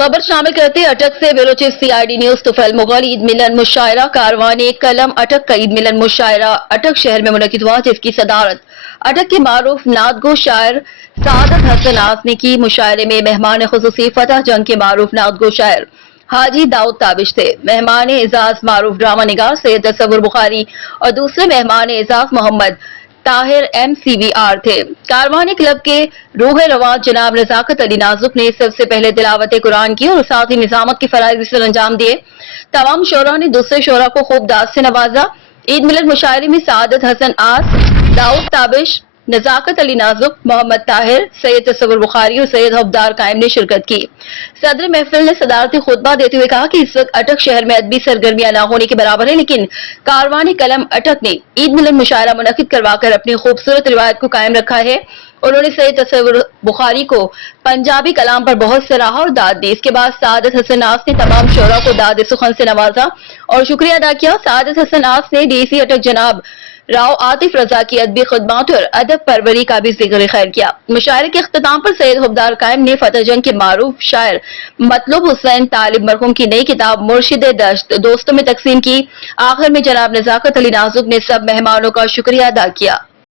खबर शामिल करते अटक से बलोचिस्तान CID न्यूज तुफैल मुगल ईद मिलन मुशायरा कारवान कलम अटक का ईद मिलन मुशायरा अटक शहर में मुनक़िद हुआ, जिसकी सदारत अटक के मारूफ नातगो शायर सादत हसन आस ने की। मुशायरे में मेहमान खुसूसी फतह जंग के मारूफ नातगो शायर हाजी दाऊद ताबिश थे। मेहमान एजाज मारूफ ड्रामा निगार सैयद तसव्वुर बुखारी और दूसरे मेहमान एजाज मोहम्मद ताहिर MCVR थे। कारवानी क्लब के रूह रवान जनाब नजाकत अली नाजुक ने सबसे पहले तिलावत कुरान की और साथ ही निजामत की फराइज से अंजाम दिए। तमाम शोरा ने दूसरे शोरा को खूब दाद से नवाजा। ईद मिलन मुशायरे में सादत हसन आस, दाऊद ताबिश, नजाकत अली नाजुक, मोहम्मद ताहिर, सैयद तसव्वुर बुखारी और सैयद हब्दार कायम ने शिरकत की। सदर महफिल ने सदारती खुतबा देते हुए कहा कि इस वक्त अटक शहर में अदबी सरगर्मियां न होने के बराबर है, लेकिन कारवानी कलम अटक ने ईद मिलन मुशायरा मुनक़िद करवाकर अपनी खूबसूरत रिवायत को कायम रखा है। उन्होंने सैयद तसव्वुर बुखारी को पंजाबी कलाम पर बहुत सराहा और दाद दी। इसके बाद सादत हसन आस ने तमाम शोरा को दाद सुखन से नवाजा और शुक्रिया अदा किया। सादत हसन आस ने DC अटक जनाब राव आतिफ रजा की अदबी खिदमत और अदब परवरी का भी जिक्र खैर किया। मुशायरे के अख्ताम पर सैयद हब्दार कायम ने फतह जंग के मारूफ शायर मतलूब हुसैन तालिब मरहूम की नई किताब मुर्शिद दश्त दोस्तों में तकसीम की। आखिर में जनाब नजाकत अली नाजुक ने सब मेहमानों का शुक्रिया अदा किया।